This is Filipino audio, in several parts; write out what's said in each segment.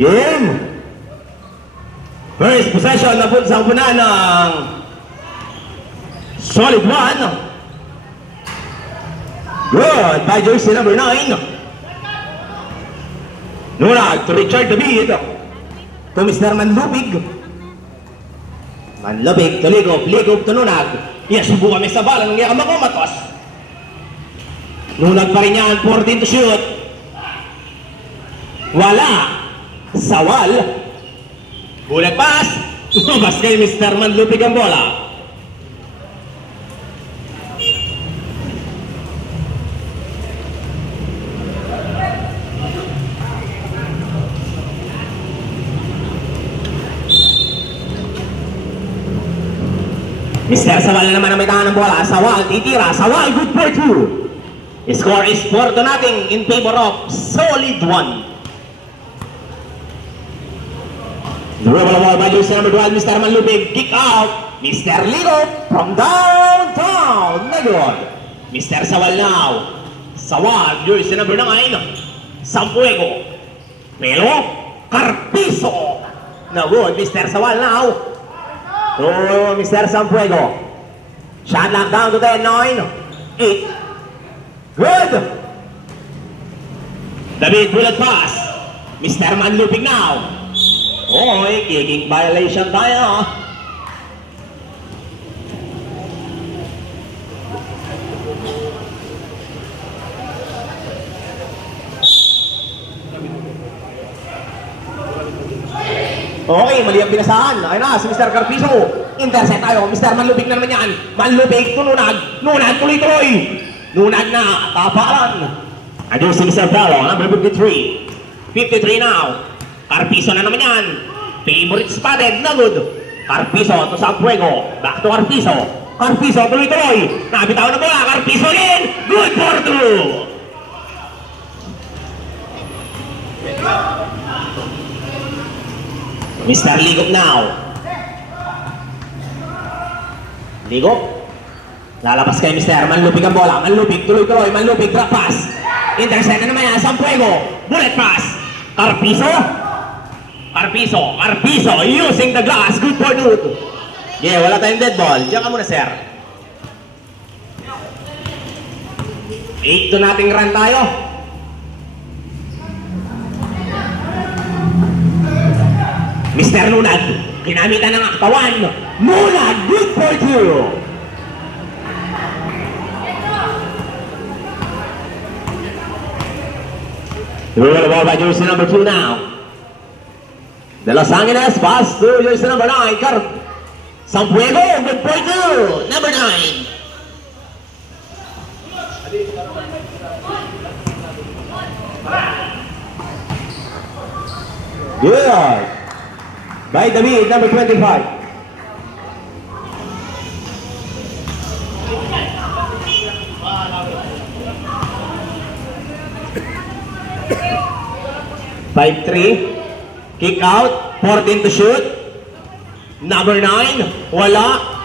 Game. First possession na po sa upunan ng solid one. Good by jersey number 9. Nurag to Richard David. To Mr. Manlupig. Manlupig to Ligob. Ligob to Nunag. Subo kami sa bala. Nangyayang makumatos. Nunag pa rin yan. 14 to shoot. Wala. Sawal. Bulag pass. Lumabas kay Mr. Manlupig ang bola. Mr. Sawal naman ang may tangan ng bola. Sawal, titira. Sawal, good for 2. Score is 4 to nothing in favor of solid 1. Dribble ball by jersey number 12, Mr. Manlupig. Kick out. Mr. Ligo from downtown. Nagod. Mr. Sawal now. Sawal, jersey number 9. Sampuego. Pero, Carpizo. Nagod, Mr. Sawal now. To Mr. Sampuego. Shot lock down to 10, 9, 8. Good. David bullet pass. Mr. Manlupig now. Oy, kicking violation tayo. Okay, mali ang binasahan. Ayun na, si Mr. Carpizo. Intercept tayo. Mr. Manlupig na naman yan. Manlupig to Nunag. Nunag tuloy-tuloy. Nunag na. Taparan. Adios si Mr. Bello. Number 53. 53 now. Carpizo na naman yan. Favorite spotted. Nagod. Carpizo to Sampuego. Back to Carpizo. Carpizo tuloy-tuloy. Nabitaw na bola. Carpizo again. Good for 2. Mr. Ligop now. Ligop. Lalabas kay Mr. Manlupig ang bola. Manlupig, tuloy-tuloy. Manlupig, drop pass. Intercept na naman yan. Sampuego. Bullet pass. Carpizo. Carpizo. Carpizo using the glass. Good for 2. Yeah, wala tayong dead ball. Diyan ka muna, sir. 8 to nating run tayo. Mr. Nunag, kinamitan ng aktawan. Nunag, good for 2. Through the ball by jersey number 2 now. De Los Angeles, pass to jersey number 9. Sampuego, good for 2. Number 9. Good. By David, number 25. Five, 3. Kick out. 14 to shoot. Number 9. Wala.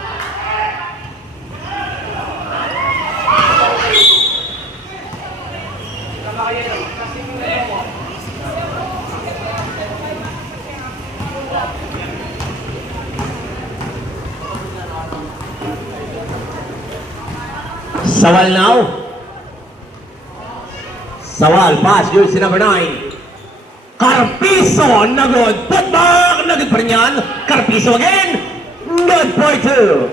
Sawal now. Sawal, pass, jersey number 9. Carpizo, nagod. Put back, nagod pa rin yan. Carpizo again. Good for 2.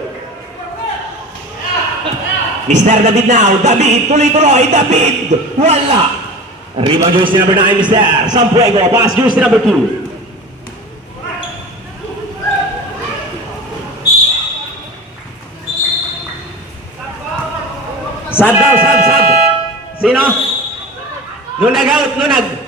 Mr. David now. David, tuloy-tuloy. David, wala. Rebound jersey number 9, Mr. Sampuego, pass, jersey number 2. Sab daw, sab. Sino? Nunag out, Nunag.